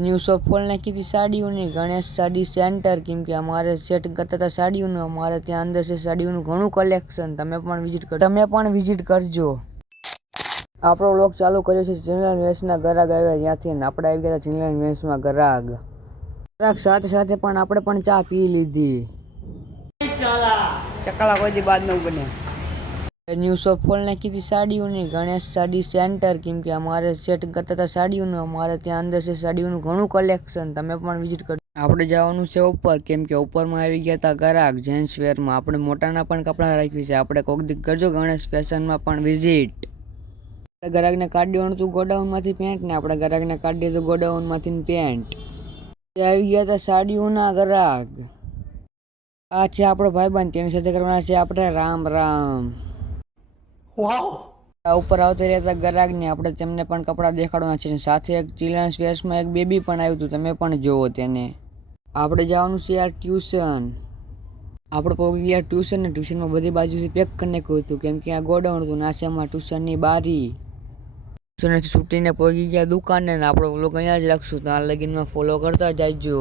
New shop ખોલ નાખી હતી સાડીઓની, ગણેશ સાડી સેન્ટર. કેમ કે અમારે સેટિંગ કરતા હતા સાડીઓનું, અમારે ત્યાં અંદર છે સાડીઓનું ઘણું કલેક્શન. તમે પણ વિઝિટ કરજો. આપણો વ્લોગ ચાલુ કર્યો છે જનરલ વેસના ગરાગ આવ્યા ત્યાંથી, આપણે આવી ગયા જનરલ વેસમાં ગરાગ સાથે સાથે પણ આપણે પણ ચા પી લીધી. ચકલા કોઈ દી બાદ ન બને. ન્યૂ શોપ ખોલ નાખી હતી સાડીઓની, ગણેશ સાડી સેન્ટર. કેમ કે અમારે સેટિંગ કરતા હતા સાડીઓનું, અમારે ત્યાં અંદર છે સાડીઓનું ઘણું કલેક્શન. તમે પણ વિઝિટ કરજો. આપણે જવાનું છે ઉપર, કેમ કે ઉપરમાં આવી ગયા હતા ગરાગ જેન્ટ્સ વેરમાં. આપણે મોટાના પણ કપડાં રાખી છે. આપણે કોક દી કરજો ગણેશ ફેશનમાં પણ વિઝિટ. આપણે ગરાગને કાઢી દેવાનું હતું ગોડાઉનમાંથી પેન્ટ ને, આપણે ગરાગને કાઢી દીધું ગોડાઉનમાંથી પેન્ટ. આવી ગયા હતા સાડીઓના ગરાગ. આ છે આપણો ભાઈબંધ, તેની સાથે કરવાના છે આપણે રામ રામ. ઉપર આવતા રહ્યા ગરાગ ને, આપણે તેમને પણ કપડાં દેખાડવાના છે. સાથે એક ચિલ્ડ્રન્સ વેર્સમાં એક બેબી પણ આવ્યું હતું, તમે પણ જોવો તેને. આપણે જવાનું છે યાર ટ્યુશન. આપણે પહોંચી ગયા ટ્યુશન ને, ટ્યુશનમાં બધી બાજુથી પેક કરી નાખ્યું હતું, કેમ કે આ ગોડાઉન હતું. નાશામાં ટ્યુશનની બારી. ટ્યુશનથી છૂટીને પહોંચી ગયા દુકાને ને. આપણો વ્લોગ અહીંયા જ રાખશું, ત્યાં લગીનમાં ફોલો કરતા જાયજો.